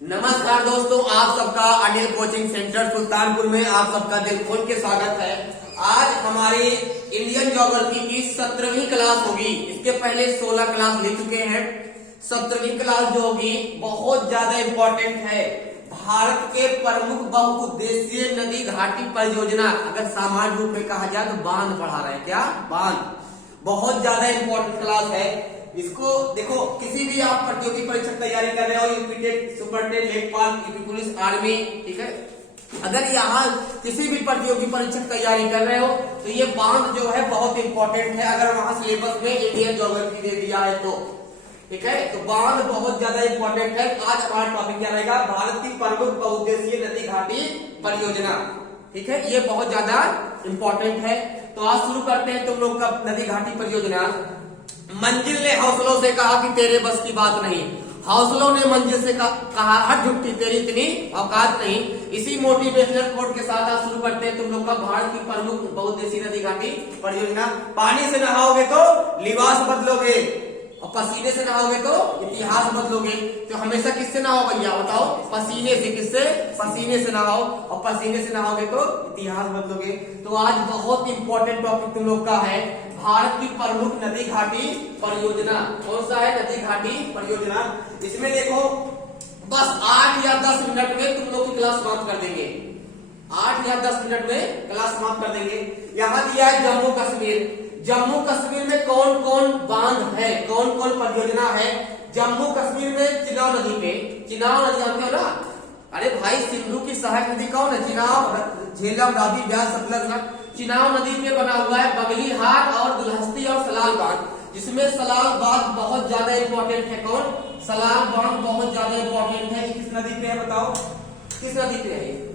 नमस्कार दोस्तों, आप सबका अनिल कोचिंग सेंटर सुल्तानपुर में आप सबका दिल खोल के स्वागत है। आज हमारी इंडियन ज्योग्राफी की 17वीं क्लास होगी। इसके पहले 16 क्लास ले चुके हैं। 17वीं क्लास जो होगी बहुत ज्यादा इम्पोर्टेंट है। भारत के प्रमुख बहुउद्देशीय नदी घाटी परियोजना, अगर सामान्य रूप में कहा जाए तो बांध पढ़ा रहे हैं। क्या बांध? बहुत ज्यादा इम्पोर्टेंट क्लास है। इसको देखो, किसी भी आप प्रतियोगी परीक्षा तैयारी कर रहे हो, यूपीटेट, सुपरटेट, लेखपाल, यूपी पुलिस, आर्मी, ठीक है, अगर यहाँ किसी भी प्रतियोगी परीक्षा तैयारी कर रहे हो तो ये बांध जो है बहुत इंपॉर्टेंट है। अगर वहां सिलेबस में इंडियन ज्योग्राफी दे दिया है तो ठीक है, तो बांध बहुत ज्यादा इंपॉर्टेंट है। आज हमारा टॉपिक क्या रहेगा? भारत की प्रमुख बहुउद्देशीय नदी घाटी परियोजना। ठीक है, ये बहुत ज्यादा इंपॉर्टेंट है। तो आज शुरू करते हैं। तुम लोग का नदी घाटी परियोजना। मंजिल ने हौसलों से कहा कि तेरे बस की बात नहीं। हौसलों ने मंजिल से कहा हट झुकती, तेरी इतनी औकात नहीं। इसी मोटिवेशनल कोट के साथ आज शुरू करते हैं तुम लोग का भारत की प्रमुख बहुउद्देशीय नदी घाटी परियोजना। पानी से नहाओगे तो लिबास बदलोगे और पसीने से नहाओगे तो इतिहास बदलोगे। तो हमेशा किससे नहाओ भैया बताओ? पसीने से। किससे? पसीने से नहाओ और पसीने से नहाओगे तो इतिहास बदलोगे। तो आज बहुत इंपॉर्टेंट टॉपिक तुम लोग का है, भारत की प्रमुख नदी घाटी परियोजना। कौन सा है? नदी घाटी परियोजना। इसमें देखो, बस 8 या 10 मिनट में तुम लोग की क्लास समाप्त कर देंगे। 8 या 10 मिनट में क्लास समाप्त कर देंगे। यहाँ दिया है जम्मू कश्मीर। जम्मू कश्मीर में कौन कौन बांध है, कौन कौन परियोजना है? जम्मू कश्मीर में चिनाब नदी पे, चिनाब नदी जानते हो ना? अरे भाई, सिंधु की सहायक नदी कौन है? चिनाब, झेलम, रावी, ब्यास, सतलज। चिनाब नदी पे बना हुआ है बगलीहार और दुल्हस्ती और सलाल बांध, जिसमें सलाल बांध बहुत ज्यादा इंपॉर्टेंट है। कौन? सलाल बांध बहुत ज्यादा इंपॉर्टेंट है। किस नदी पे है बताओ? किस नदी पे है?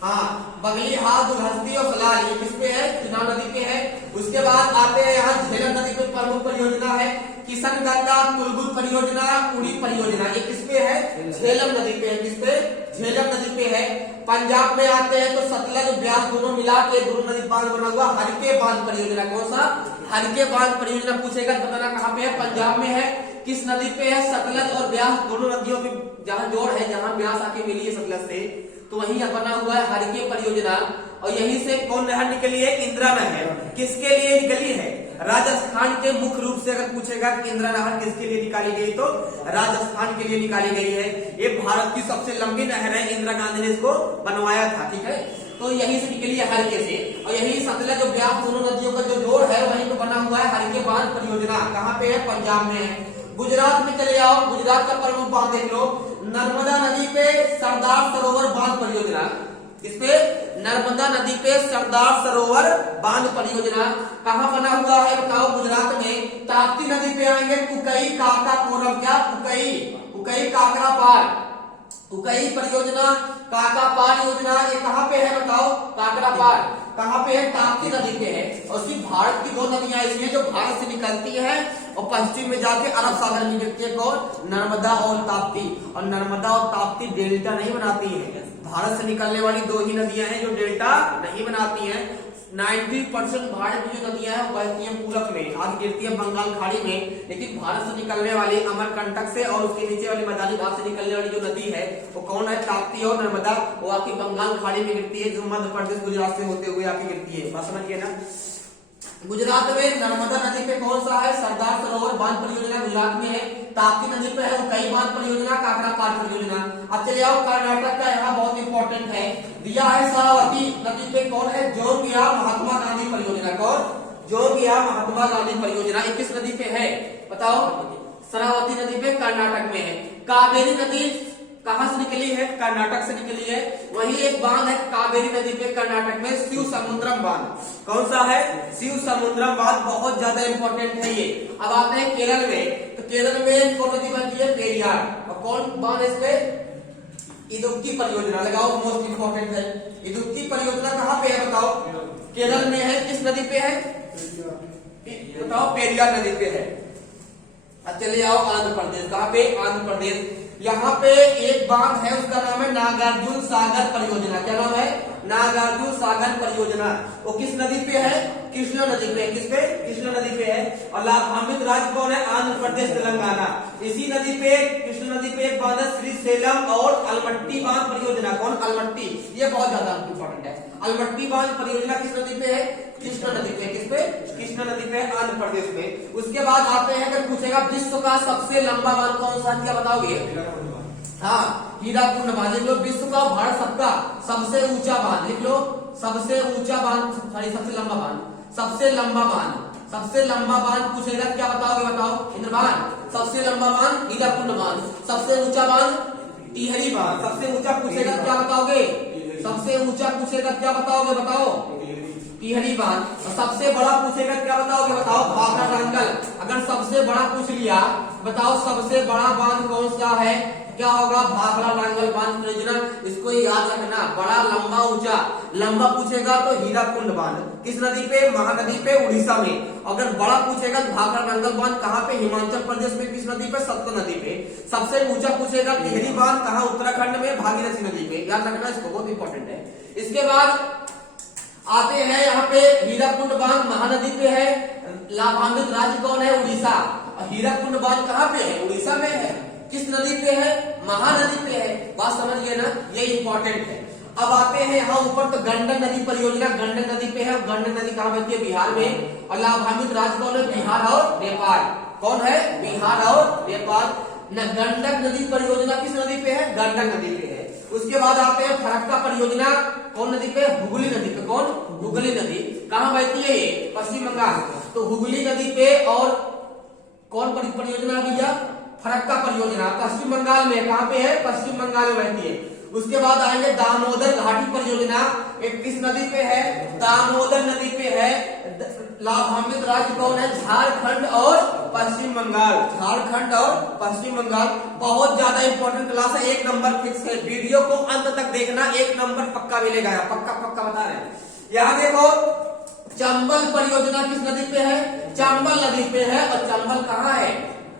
हाँ, बगलीहार, दुल्हस्ती और सलाल, ये किस पे है? चिनाब नदी पे है। उसके बाद आते हैं यहाँ झेलम नदी पे प्रमुख परियोजना है किशनगंगा तुलबुल परियोजना, उड़ी परियोजना। ये किस पे है? झेलम नदी पे है। किस पे? झेलम नदी पे है। पंजाब में आते हैं तो सतलज ब्यास दोनों मिला के दोनों नदी बांध बना हुआ हरके बांध परियोजना। कौन सा? हरके बांध परियोजना पूछेगा तो बताना कहाँ पे है? पंजाब में है। किस नदी पे है? सतलज और ब्यास दोनों नदियों के जहाँ जोड़ है, जहाँ ब्यास आके मिली है सतलज से, तो वही बना हुआ है हरके परियोजना। और यहीं से कौन नहर निकली है? इंदिरा नहर। किसके लिए निकली है? राजस्थान के मुख्य रूप से अगर पूछेगा कि इंदिरा नहर किसके लिए निकाली गई तो राजस्थान के लिए निकाली गई है। ये भारत की सबसे लंबी नहर है। इंदिरा गांधी ने इसको बनवाया था। ठीक है, तो यहीं से निकली है हरके से। और यही सतलज और ब्यास दोनों नदियों का जो जोड़ है वहीं पे बना हुआ है हरके बांध परियोजना। कहाँ पे है? पंजाब में है। गुजरात में चले आओ, गुजरात का प्रमुख बांध देख लो, नर्मदा नदी पे सरदार सरोवर बांध परियोजना। इस पे नर्मदा नदी पे सरदार सरोवर बांध परियोजना कहाँ बना हुआ है बताओ? गुजरात में। ताप्ती नदी पे आएंगे, कुकई, काका, कोरम। क्या? कुकई, कुकई, काकरा पार, कुकई परियोजना, काका पार योजना। ये कहाँ पे है बताओ? काकरा पार कहाँ पे है? ताप्ती नदी पे है। और सिर्फ भारत की 2 नदियां इसमें जो भारत से निकलती है और पश्चिम में जाके अरब सागर में गिरती है। कौन? नर्मदा और ताप्ती। और नर्मदा और ताप्ती डेल्टा नहीं बनाती है। भारत से निकलने वाली 2 ही नदियां हैं जो डेल्टा नहीं बनाती हैं। 90% भारत की जो नदियां हैं बहती हैं पूरब में, आगे गिरती है बंगाल खाड़ी में। लेकिन भारत से निकलने वाली अमरकंटक से और उसके नीचे वाली मैदानी भाग से निकलने वाली जो नदी है वो कौन है? ताप्ती और नर्मदा। वो आके बंगाल खाड़ी में गिरती है, जो मध्य प्रदेश गुजरात से होते हुए आके गिरती है। बात समझिए ना? गुजरात में नर्मदा नदी पे कौन सा है? सरदार सरोवर बांध परियोजना गुजरात में है। ताप्ती नदी पे है कई बांध परियोजना, काकरा पार परियोजना। अब चले आओ कर्नाटक का, यहाँ बहुत इंपॉर्टेंट है, दिया है शरावती नदी पे कौन है? जोगिया महात्मा गांधी परियोजना। कौन? जोगिया महात्मा गांधी परियोजना। किस नदी पे है बताओ? शरावती नदी पे कर्नाटक में है। कावेरी नदी कहां से निकली है? कर्नाटक से निकली है। वही एक बांध है कावेरी नदी पे कर्नाटक में, शिव समुद्रम बांध। कौन सा है? शिव समुद्रम बांध बहुत ज्यादा इंपॉर्टेंट है ये। अब आते हैं केरल में, तो केरल में कौन नदी बनती है? पेरियार। और कौन बांध है इस पे? इदुक्की परियोजना। लगाओ, मोस्ट इंपॉर्टेंट है। इदुक्की परियोजना कहाँ पे है बताओ? केरल में है। किस नदी पे है बताओ? पेरियार नदी पे है। अब चले जाओ आंध्र प्रदेश। कहाँ पे? आंध्र प्रदेश। यहाँ पे एक बांध है, उसका नाम है नागार्जुन सागर परियोजना। क्या नाम है? नागार्जुन सागर परियोजना। वो किस नदी पे है? कृष्णा नदी पे। किस पे? कृष्णा नदी पे है। और लाभान्वित राज्य कौन है? आंध्र प्रदेश, तेलंगाना। इसी नदी पे, कृष्णा नदी पे एक बांध है श्रीशैलम और अलमट्टी बांध परियोजना। कौन? अलमट्टी। ये बहुत ज्यादा इंपॉर्टेंट है। अलमट्टी बांध परियोजना किस नदी पे है? कृष्णा नदी पे। किस पे? कृष्णा नदी पे, आंध्र प्रदेश में। उसके बाद आते हैं, अगर पूछेगा विश्व का सबसे लंबा बांध कौन सा? क्या बताओगे? हाँ, हीराकुंड बांध। लिख लो विश्व का, भारत सबका सबसे ऊंचा बांध। लिख लो सबसे ऊंचा बांध, सॉरी सबसे लंबा बांध। सबसे लंबा बांध, सबसे लंबा बांध पूछेगा, क्या बताओगे? बताओ इंद्रबान। सबसे लंबा बांध हीराकुंड बांध। सबसे ऊंचा बांध टिहरी बांध। सबसे ऊंचा पूछेगा, क्या बताओगे? सबसे ऊंचा पूछेगा, क्या बताओगे? बताओ टिहरी बांध। और सबसे बड़ा पूछेगा, क्या बताओगे? बताओ भाखड़ा नांगल। अगर सबसे बड़ा पूछ लिया, बताओ सबसे बड़ा बांध कौन सा है? क्या होगा? भाखड़ा नांगल बांध परियोजना। इसको याद रखना, बड़ा लंबा ऊंचा। लंबा पूछेगा तो हीराकुंड बांध। किस नदी पे? महानदी पे, उड़ीसा में। अगर बड़ा पूछेगा तो भाखड़ा नांगल बांध कहाँ पे? हिमाचल प्रदेश में। किस नदी पे? सतलुज नदी पे। सबसे ऊंचा पूछेगा टिहरी बांध कहाँ? उत्तराखंड में, भागीरथी नदी पे। याद रखना इसको, बहुत इंपॉर्टेंट है। इसके बाद आते हैं यहाँ पे हीराकुंड बांध महानदी पे है। लाभान्वित राज्य कौन है? उड़ीसा। हीराकुंड बांध कहाँ पे है? उड़ीसा में है। किस नदी पे है? महानदी पे है। बात समझ गए ना? ये इंपॉर्टेंट है। अब आते हैं यहाँ ऊपर, तो गंडक नदी परियोजना गंडक नदी पे है। गंडक नदी कहाँ बहती है? बिहार में। और लाभान्वित राज्य कौन है? बिहार और नेपाल। कौन है? बिहार और नेपाल। गंडक नदी परियोजना किस नदी पे है? गंडक नदी पे है। उसके बाद आते हैं फरक्का परियोजना, कौन नदी पे? हुगली नदी पे। कौन? हुगली नदी। कहाँ बहती है ये? पश्चिम बंगाल। तो हुगली नदी पे। और कौन परियोजना भैया? फरक्का परियोजना पश्चिम बंगाल में। कहाँ पे है? पश्चिम बंगाल में बहती है। उसके बाद आएंगे दामोदर घाटी परियोजना। एक किस नदी पे है? दामोदर नदी पे है। लाभान्वित राज्य कौन है? झारखंड और पश्चिम बंगाल। झारखंड और पश्चिम बंगाल। बहुत ज्यादा इंपॉर्टेंट क्लास है, 1 नंबर फिक्स है। वीडियो को अंत तक देखना, 1 नंबर पक्का मिलेगा। पक्का पक्का बता रहे हैं। यहाँ देखो, चंबल परियोजना किस नदी पे है? चंबल नदी पे है। और चंबल कहाँ है?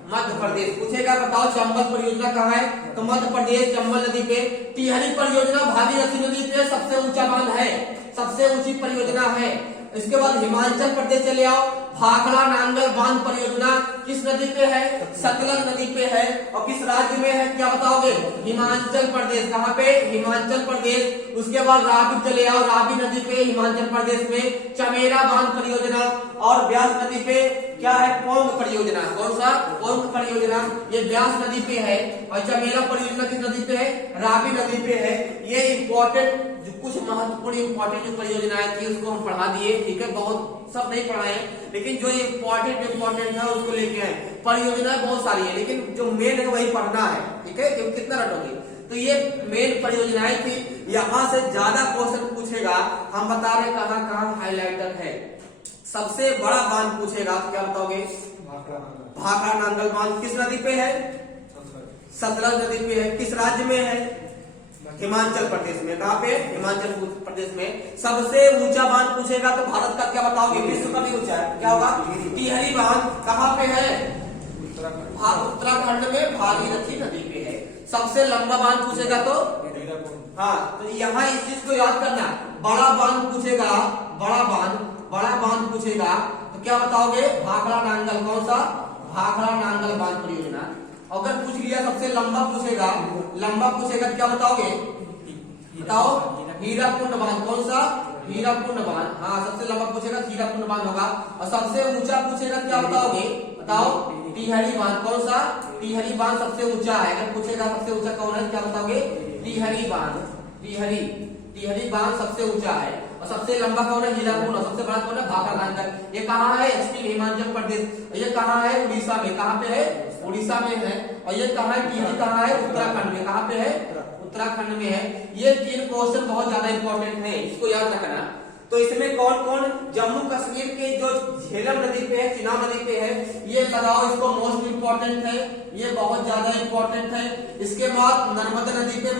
मध्य प्रदेश। पूछेगा, बताओ चंबल परियोजना कहाँ है? तो मध्य प्रदेश, चंबल नदी पे। टिहरी परियोजना भागीरथी नदी पे सबसे ऊंचा बांध है, सबसे ऊंची परियोजना है। इसके बाद हिमाचल प्रदेश चले आओ, भाखड़ा नांगल बांध परियोजना किस नदी पे है? सतलज नदी पे है। और किस राज्य में है? क्या बताओगे? हिमाचल प्रदेश। कहाँ पे? हिमाचल प्रदेश। उसके बाद रावी चले आओ, रावी नदी पे, हिमाचल प्रदेश में। चमेरा बांध परियोजना। और व्यास नदी पे क्या है? पोंग परियोजना। कौन सा? पोंग परियोजना। ये व्यास नदी पे है। और चमेरा परियोजना किस नदी पे है? रावी नदी पे है। ये इंपॉर्टेंट जो कुछ महत्वपूर्ण इंपॉर्टेंट जो परियोजनाएं थी उसको हम पढ़ा दिए। ठीक है, बहुत सब नहीं पढ़ाए, लेकिन जो इंपॉर्टेंट था उसको लेके आए। परियोजनाएं बहुत सारी है, लेकिन जो मेन है वही पढ़ना है। ठीक है, क्योंकि कितना रटोगे। तो ये मेन परियोजनाएं थी। यहाँ से ज्यादा क्वेश्चन पूछेगा। हम बता रहे कहाँ कहाँ हाईलाइटर है। सबसे बड़ा बांध पूछेगा तो क्या बताओगे? भाखड़ा नांगल बांध किस नदी पे है? सतलज नदी पे है। किस राज्य में है? हिमाचल प्रदेश में। कहाँ पे? हिमाचल प्रदेश में। सबसे ऊंचा बांध पूछेगा तो भारत का क्या बताओगे? विश्व का भी ऊंचा है। क्या होगा? टिहरी बांध। कहाँ पे है? उत्तराखंड में, भागीरथी नदी पे है। सबसे लंबा बांध पूछेगा तो हाँ, तो यहाँ इस चीज को याद करना। बड़ा बांध पूछेगा, बड़ा बांध पूछेगा तो क्या बताओगे? भाखड़ा नांगल। कौन सा? भाखड़ा नांगल बांध परियोजना। अगर पूछ लिया सबसे लंबा पूछेगा, क्या बताओगे? बताओ हीराकुंड बांध। कौन सा? हीराकुंड बांध। हाँ, सबसे लंबा पूछेगा हीराकुंड बांध होगा। और सबसे ऊंचा पूछेगा क्या बताओगे? बताओ टिहरी बांध। कौन सा? टिहरी बांध सबसे ऊंचा है। अगर पूछेगा सबसे ऊंचा कौन है, क्या बताओगे? टिहरी बांध। टिहरी बांध सबसे ऊंचा है। और सबसे लंबा कौन है? हीराकुंड। और सबसे बड़ा कौन है? भाखड़ा नांगल। ये कहाँ है? एचपी, हिमाचल प्रदेश। ये कहाँ है? उड़ीसा में। कहाँ पे है? उड़ीसा में है। और ये कहाँ है? टिहरी कहाँ है? उत्तराखंड में। कहाँ पे है? उत्तराखंड में है। ये 3 क्वेश्चन बहुत ज्यादा इंपॉर्टेंट है, इसको याद रखना। तो इसमें कौन कौन? जम्मू कश्मीर के जो झेलम नदी पे है, चिनाब नदी पे है, ये लगाओ, इसको मोस्ट इंपॉर्टेंट है, ये बहुत ज्यादा इंपॉर्टेंट है। इसके बाद नर्मदा नदी पे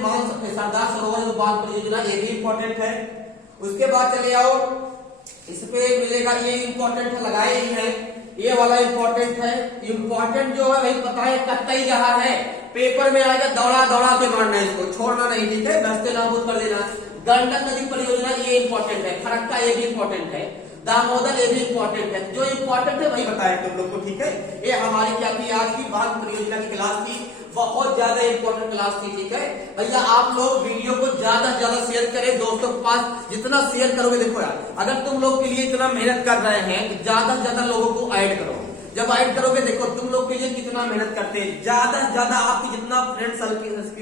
सरदार सरोवर बांध परियोजना, ये भी इंपॉर्टेंट है। उसके बाद चले आओ, इस पे मिलेगा, ये इंपॉर्टेंट है, लगाए ही है। ये वाला इंपॉर्टेंट है। इंपॉर्टेंट जो है वही पता है, कतई जहां है पेपर में आएगा, दौड़ा दौड़ा के मारना है, इसको छोड़ना नहीं, ठीक है, बस्ते नाबूद कर देना। गंडक नदी परियोजना ये इंपॉर्टेंट है, फरक्का ये भी इंपॉर्टेंट है, दामोदर ये भी इंपॉर्टेंट है। जो इंपॉर्टेंट है वही बताया तुम लोग को, ठीक है। ये हमारी क्या थी, आज की बांध परियोजना की क्लास थी, बहुत ज्यादा इंपॉर्टेंट क्लास थी, ठीक है भैया। आप लोग वीडियो को ज्यादा से ज्यादा शेयर करें दोस्तों के पास, जितना शेयर करोगे, देखो यार, अगर तुम लोग के लिए इतना मेहनत कर रहे हैं तो ज्यादा से ज्यादा लोगों को ऐड करो। जब ऐड करोगे, देखो तुम लोग के लिए कितना मेहनत करते हैं, ज्यादा से ज्यादा आपकी जितना फ्रेंड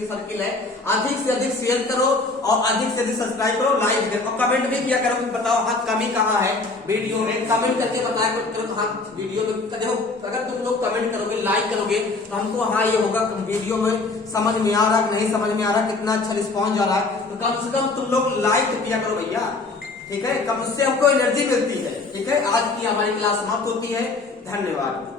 सर्किल है अधिक से अधिक शेयर करो और अधिक से अधिक सब्सक्राइब करो, लाइक करो और कमेंट भी किया करो, बताओ हाँ कमी कहाँ है वीडियो में, कमेंट करके बताया करो हाँ वीडियो में। देखो अगर तुम लोग कमेंट करोगे, लाइक करोगे तो हमको हाँ ये होगा वीडियो में समझ में आ रहा, नहीं समझ में आ रहा, कितना अच्छा रिस्पॉन्स आ रहा है, तो कम से कम तुम लोग लाइक किया करो भैया, ठीक है, कम से हमको एनर्जी मिलती है, ठीक है। आज की हमारी क्लास समाप्त होती है, धन्यवाद।